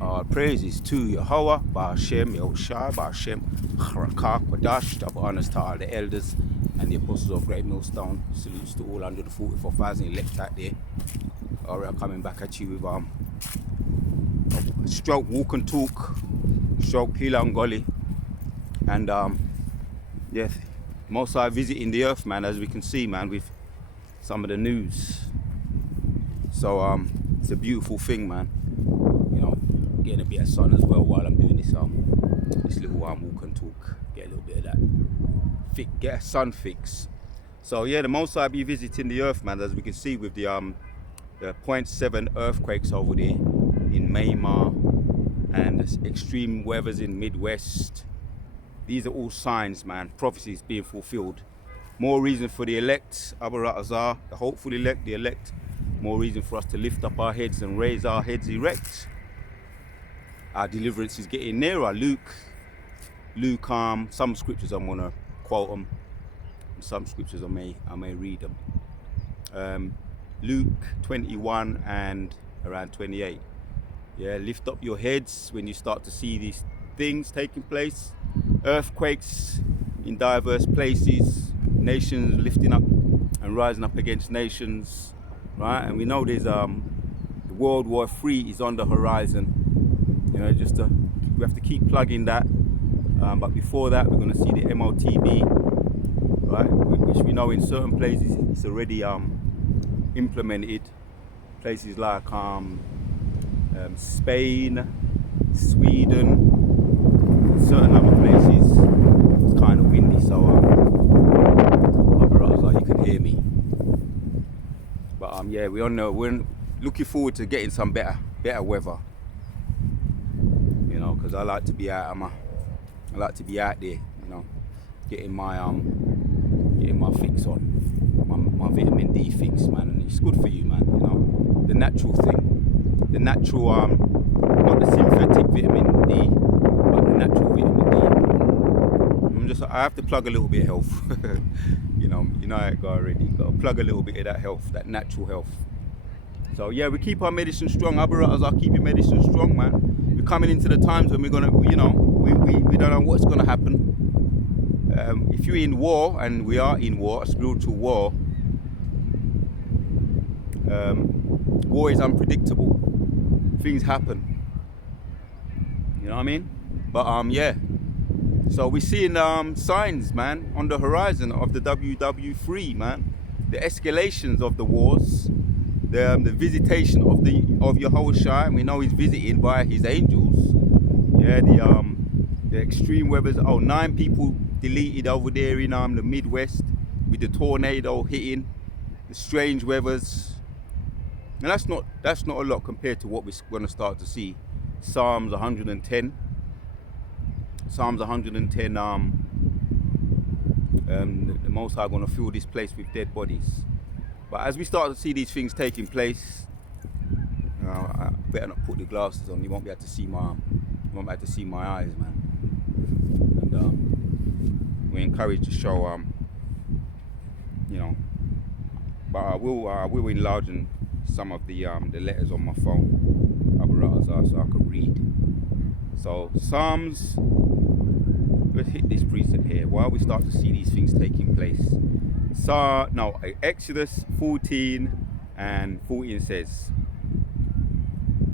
All praises to Yahawashi Yahawashi Harakah Kwadash. Double honors to all the elders and the apostles of Great Millstone. Salutes to all under the 44,000 elect out there. Alright, coming back at you with stroke walk and talk, stroke Hila and Gully, and yes, most are visiting the earth, man, as we can see, man, with some of the news. So it's a beautiful thing, man. You know, getting a bit of sun as well while I'm doing this little walk and talk. Get a little bit of that get a sun fix. So yeah, the most I be visiting the earth, man, as we can see with the 0.7 earthquakes over there in Myanmar and the extreme weathers in Midwest. These are all signs, man, prophecies being fulfilled. More reason for the elect, Abaratazar, the hopeful elect, the elect. More reason for us to lift up our heads and raise our heads erect. Our deliverance is getting nearer. Luke, some scriptures I'm gonna quote them, and some scriptures I may read them. Luke 21 and around 28. Yeah, lift up your heads when you start to see these things taking place. Earthquakes in diverse places, nations lifting up and rising up against nations, right? And we know there's the World War III is on the horizon. You know, we have to keep plugging that. But before that, we're going to see the MOTB, right? Which we know in certain places it's already implemented. Places like Spain, Sweden, certain other places. It's kind of windy, so you can hear me. But yeah, we're looking forward to getting some better weather. You know, because I like to be out there, you know, getting my fix on, my vitamin D fix, man, and it's good for you, man. You know, the natural thing, the natural not the synthetic vitamin D, but the natural vitamin D. I have to plug a little bit of health. you know how it go already. Got to plug a little bit of that health, that natural health. So yeah, we keep our medicine strong. Abarataz are keeping medicine strong, man. We're coming into the times when we're gonna, you know, we don't know what's gonna happen. If you're in war, and we are in war, a spiritual war, war is unpredictable. Things happen. You know what I mean? But yeah. So we're seeing signs, man, on the horizon of the WW3, man. The escalations of the wars, the visitation of Yahawashi, and we know he's visiting by his angels. Yeah, the extreme weathers. 9 people deleted over there in the Midwest with the tornado hitting, the strange weathers. And that's not a lot compared to what we're going to start to see. Psalms 110. The Most High going to fill this place with dead bodies. But as we start to see these things taking place, I better not put the glasses on. You won't be able to see my eyes, man. And we're encouraged to show, you know. But I will enlarge some of the letters on my phone, so I can read. So Psalms. Let's hit this precept here while we start to see these things taking place. Exodus 14 and 14 says,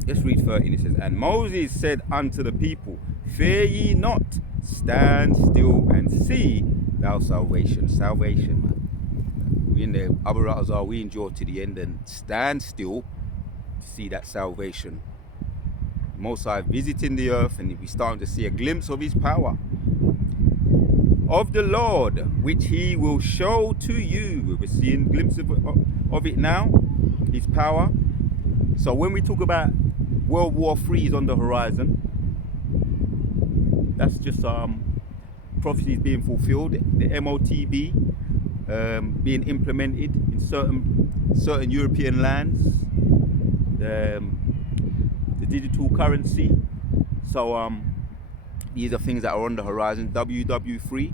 let's read 13. It says, and Moses said unto the people, fear ye not, stand still and see thou salvation. Salvation, man. We in the Abaratazar, we endure to the end and stand still to see that salvation. Most High visiting the earth, and we're starting to see a glimpse of his power. Of the Lord, which he will show to you. We're seeing glimpses of it now, his power. So when we talk about World War III is on the horizon, that's just prophecies being fulfilled. The MOTB being implemented in certain European lands. The digital currency. So these are things that are on the horizon. WW3,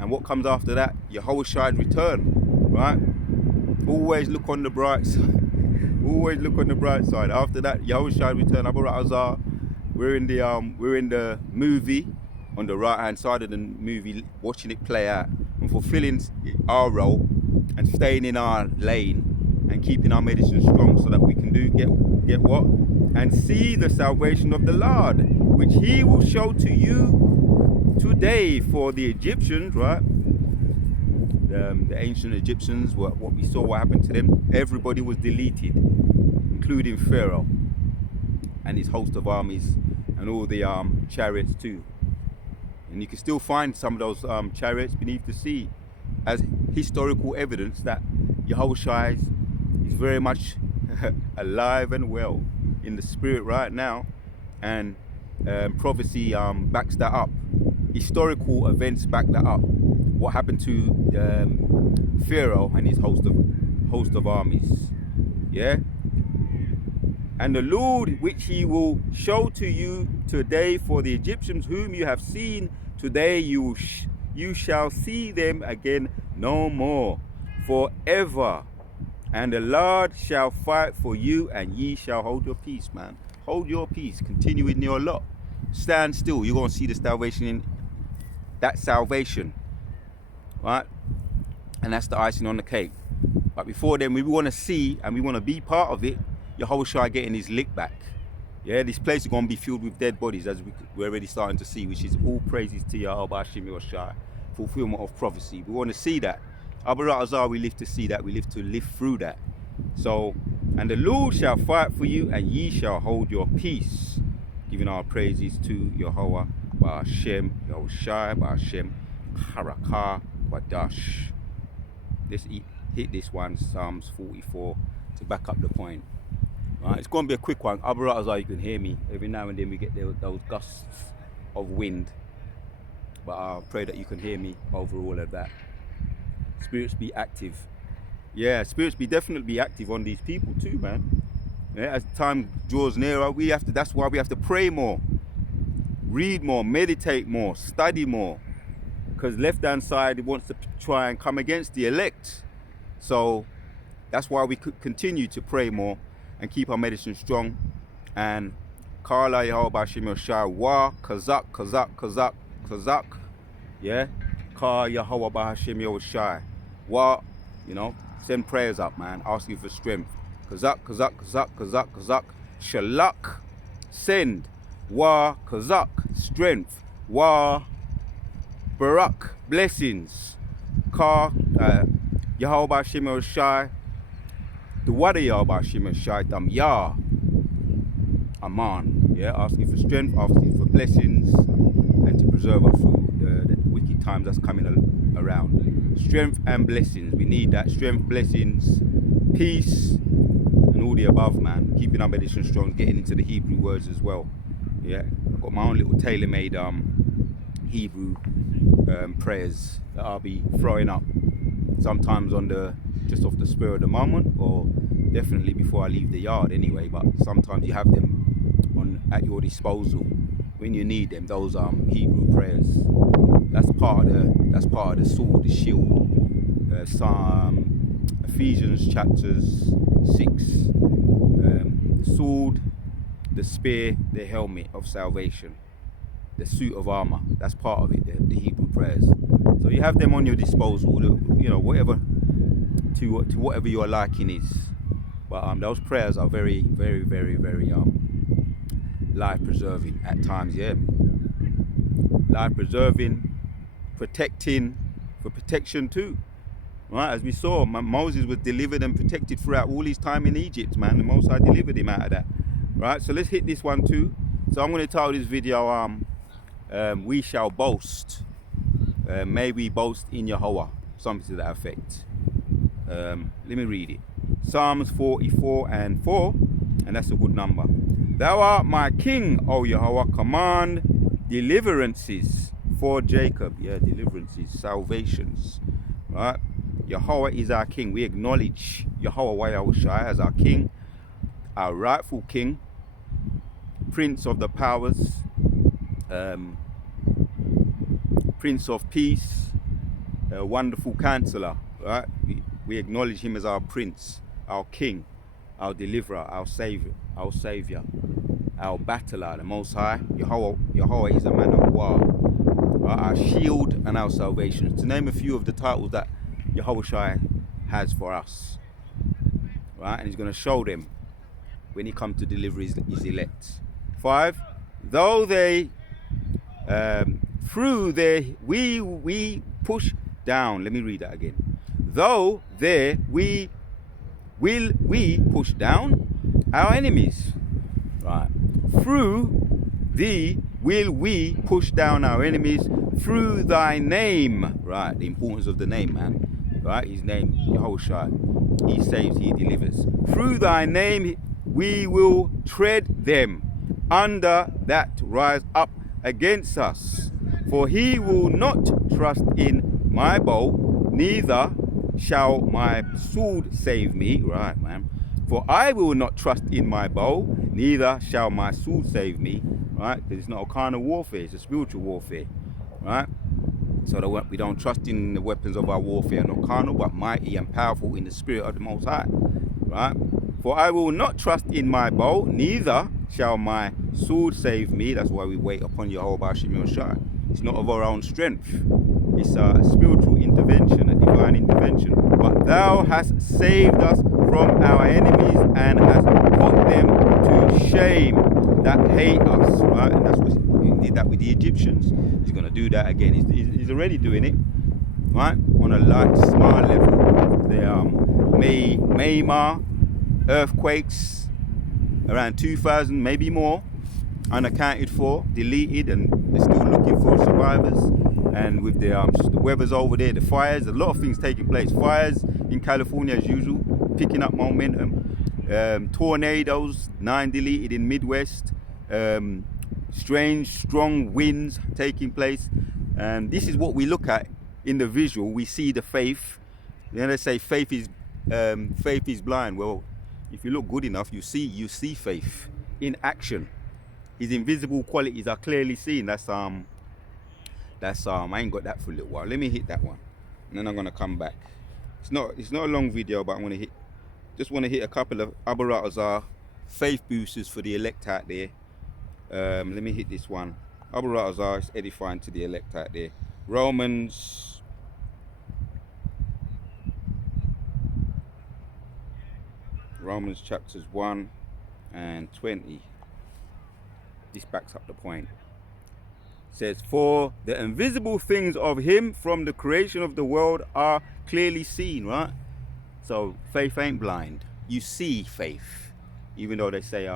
and what comes after that? Yahawashi's return, right? Always look on the bright side. Always look on the bright side. After that, Yahawashi's return, Abaratazar, we're in the movie, on the right hand side of the movie, watching it play out and fulfilling our role and staying in our lane and keeping our medicine strong, so that we can get what? And see the salvation of the Lord, which he will show to you today. For the Egyptians, right? The ancient Egyptians, what we saw, what happened to them, everybody was deleted, including Pharaoh and his host of armies and all the chariots too. And you can still find some of those chariots beneath the sea as historical evidence that Yahawashi is very much alive and well in the spirit right now, and prophecy backs that up. Historical events back that up. What happened to Pharaoh and his host of armies? Yeah. And the Lord, which he will show to you today, for the Egyptians whom you have seen today, you shall see them again no more forever. And the Lord shall fight for you, and ye shall hold your peace, man. Hold your peace. Continue in your lot. Stand still. You're going to see the salvation in that salvation. Right? And that's the icing on the cake. But before then, we want to see and we want to be part of it. Yahawashi getting his lick back. Yeah, this place is going to be filled with dead bodies, as we're already starting to see, which is all praises to Yahawashi We Boast, fulfillment of prophecy. We want to see that. Abaratazar, we live to see that. We live to live through that. So, and the Lord shall fight for you, and ye shall hold your peace. Giving our praises to Yahweh, Ba'ashem, Yahawashi, Ba'ashem, Harakah, Wadash. Let's hit this one, Psalms 44, to back up the point. Right, it's going to be a quick one. Abaratazar, you can hear me. Every now and then we get those gusts of wind. But I pray that you can hear me over all of that. Spirits be active. Yeah, spirits definitely be active on these people too, man. Yeah, as time draws nearer, that's why we have to pray more, read more, meditate more, study more. Because left hand side wants to try and come against the elect. So that's why we could continue to pray more and keep our medicine strong. And Kala Yahawashi Wa Kazak Kazak. Yeah. Ka Yahawashi Wa, send prayers up, man, asking for strength. Kazak Shalak, send. Wa Kazak, strength. Wa Barak, blessings. Ka Yahawashi the word of Yahawashi Dam Ya Aman. Yeah, asking for strength, asking for blessings, and to preserve us through the wicked times that's coming around. Strength and blessings. We need that strength, blessings, peace, and all the above, man. Keeping our medicine strong, getting into the Hebrew words as well. Yeah, I've got my own little tailor-made Hebrew prayers that I'll be throwing up sometimes just off the spur of the moment, or definitely before I leave the yard anyway. But sometimes you have them at your disposal when you need them. Those Hebrew prayers. That's part of the sword, the shield. Ephesians chapters 6. The sword, the spear, the helmet of salvation, the suit of armor. That's part of it. The Hebrew prayers. So you have them on your disposal. Whatever to whatever your liking is. But those prayers are very, very, very, very life preserving at times. Yeah, life preserving. Protecting, for protection too, right? As we saw, Moses was delivered and protected throughout all his time in Egypt, man. The Most High delivered him out of that, right? So let's hit this one too. So I'm going to title this video, we shall boast. May we boast in Yahweh, something to that effect. Let me read it. Psalms 44:4, and that's a good number. Thou art my king, O Yahweh, command deliverances for Jacob. Yeah, deliverances, salvations, right? Yahweh is our king. We acknowledge Yahweh as our king, our rightful king, prince of the powers, prince of peace, a wonderful counselor, right? We acknowledge him as our prince, our king, our deliverer, our savior, our battler, the Most High. Yahweh is a man of war, right? Our shield and our salvation. To name a few of the titles that Yahawashi has for us, right? And he's going to show them when he comes to deliver his elect. 5. Though they through their we push down. Let me read that again. Though there we push down our enemies, right? Through thee will we push down our enemies through thy name, right? The importance of the name, man, right? His name, Yahawashi. He saves, he delivers. Through thy name we will tread them under that rise up against us. For he will not trust in my bow, neither shall my sword save me. Right, man. For I will not trust in my bow, neither shall my sword save me. Right, because it's not a carnal warfare, it's a spiritual warfare. Right. So that we don't trust in the weapons of our warfare, not carnal, but mighty and powerful in the spirit of the Most High. Right. For I will not trust in my bow, neither shall my sword save me. That's why we wait upon Yahawashi We Boast. It's not of our own strength. It's a spiritual intervention, a divine intervention. But thou hast saved us from our enemies and hast put them to shame that hate us. Right? And that's what he did that with the Egyptians. He's going to do that again. He's already doing it. Right? On a light, small level. The Myanmar earthquakes, around 2,000, maybe more, unaccounted for, deleted, and they're still looking for survivors. And with the weather's over there, the fires, a lot of things taking place. Fires in California as usual, picking up momentum. Tornadoes, 9 deleted in Midwest. Strange, strong winds taking place. And this is what we look at in the visual. We see the faith. Then they say faith is blind. Well, if you look good enough, you see faith in action. His invisible qualities are clearly seen. That's I ain't got that for a little while. Let me hit that one, and then I'm gonna come back. It's not a long video, but I want to hit a couple of Abaratazar faith boosters for the elect out there. Let me hit this one. Abaratazar is edifying to the elect out there. Romans chapters 1 and 20. This backs up the point. It says, for the invisible things of him from the creation of the world are clearly seen, right? So faith ain't blind. You see faith. Even though they say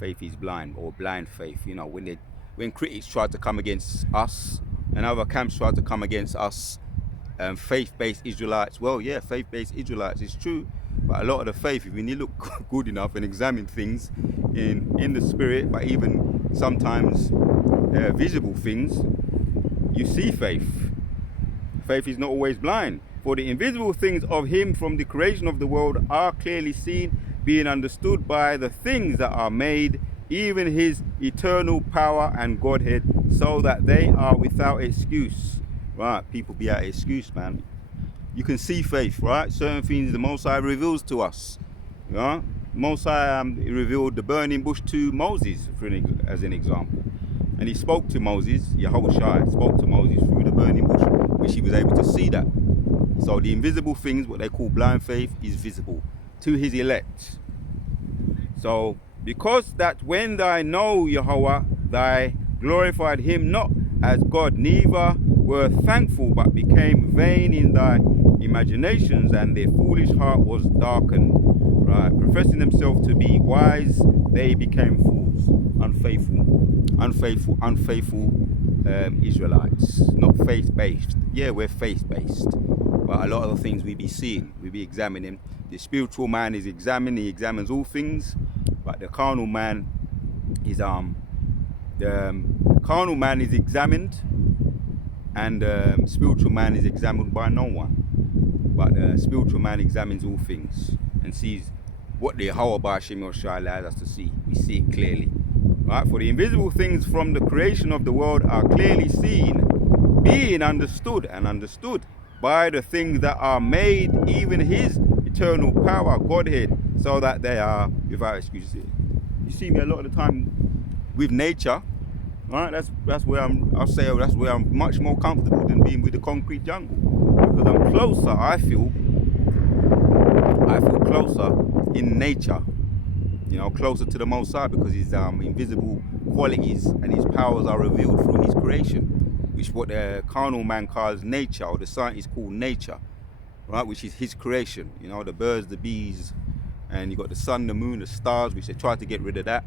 faith is blind, or blind faith. You know, when critics try to come against us and other camps try to come against us, faith-based Israelites, well, yeah, faith-based Israelites, it's true. But a lot of the faith, when you look good enough and examine things in the spirit, but even sometimes visible things, you see faith. Faith is not always blind. For the invisible things of him from the creation of the world are clearly seen, being understood by the things that are made, even his eternal power and Godhead, so that they are without excuse. Right, people be out of excuse, man. You can see faith, right? Certain things the Most High reveals to us. Yeah? Most High revealed the burning bush to Moses, as an example. And he spoke to Moses, Yahawashi spoke to Moses through the burning bush, which he was able to see that. So the invisible things, what they call blind faith, is visible to his elect. So, because that when thy know Yahweh, thy glorified him not as God, neither were thankful, but became vain in thy imaginations, and their foolish heart was darkened. Right, professing themselves to be wise, they became fools, unfaithful Israelites, not faith-based. Yeah, we're faith-based, but a lot of the things we be seeing, we be examining. The spiritual man is examined; he examines all things, but the carnal man is examined, and spiritual man is examined by no one. But the spiritual man examines all things and sees what the Yahawashi We Boast allows us to see. We see it clearly. Right? For the invisible things from the creation of the world are clearly seen, being understood by the things that are made, even his eternal power, Godhead, so that they are without excuse. You see me a lot of the time with nature, right? That's where that's where I'm much more comfortable than being with the concrete jungle, because I'm closer. I feel closer in nature, you know, closer to the Most High, because his invisible qualities and his powers are revealed through his creation, which what the carnal man calls nature, or the scientists call nature, right? Which is his creation, you know, the birds, the bees, and you got the sun, the moon, the stars, which they tried to get rid of that.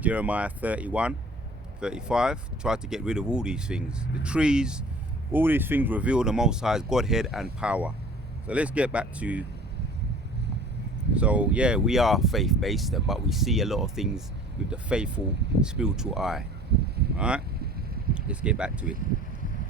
Jeremiah 31:35 tried to get rid of all these things. The trees, all these things reveal the Most High's Godhead and power. So let's get back to, so yeah, we are faith-based, but we see a lot of things with the faithful spiritual eye. Alright, let's get back to it.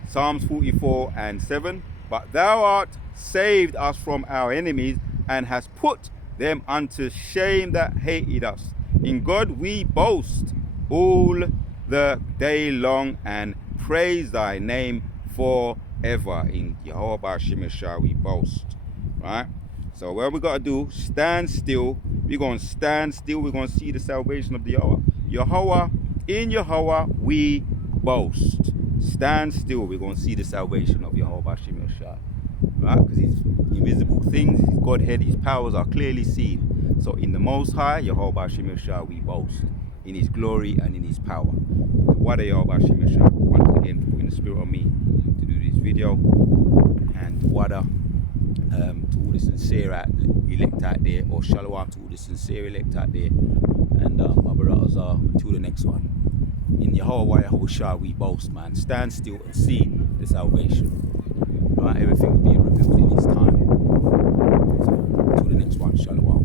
Psalms 44:7. But thou art saved us from our enemies, and hast put them unto shame that hated us. In God we boast all the day long, and praise thy name forever. In Yahawashi we boast. Right? So what we got to do, stand still. We're going to stand still. We're going to see the salvation of the Yahweh. In Yahweh we boast. Stand still. We're going to see the salvation of Yahawashi. Right? Because his invisible things, his Godhead, his powers are clearly seen. So in the Most High, Yahawashi we boast. In his glory and in his power. The Wada Yahawashi, once again, for putting the spirit on me to do this video. And Wada. To all the sincere elect out there, or shalom to all the sincere elect out there, and my brothers are until the next one. In Yahawashi we boast, man. Stand still and see the salvation. Right, everything's being revealed in His time. So, to the next one, shalom.